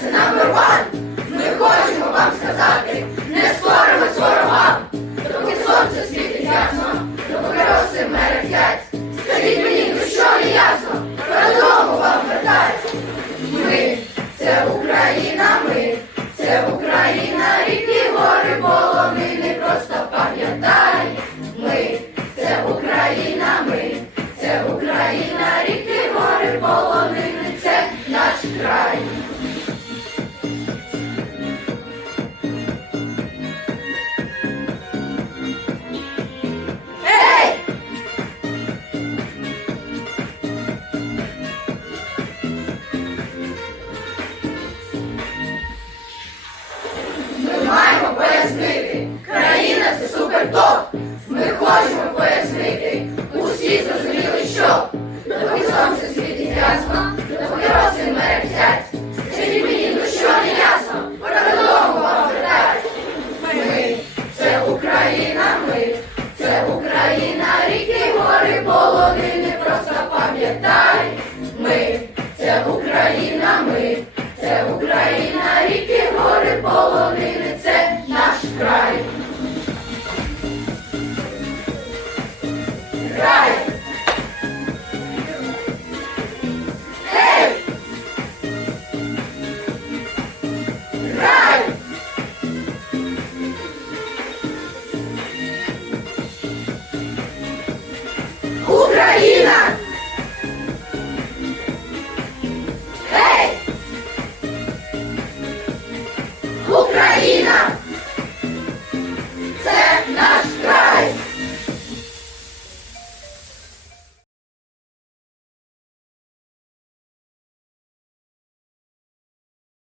це number one. Ми хочемо вам сказати, не скоримось ворогам. Доки сонце світить ясно, доки роси мерехтять. Скажіть мені, ну що не ясно, дому вам вертать. Ми це Україна, ми це Україна. Libertai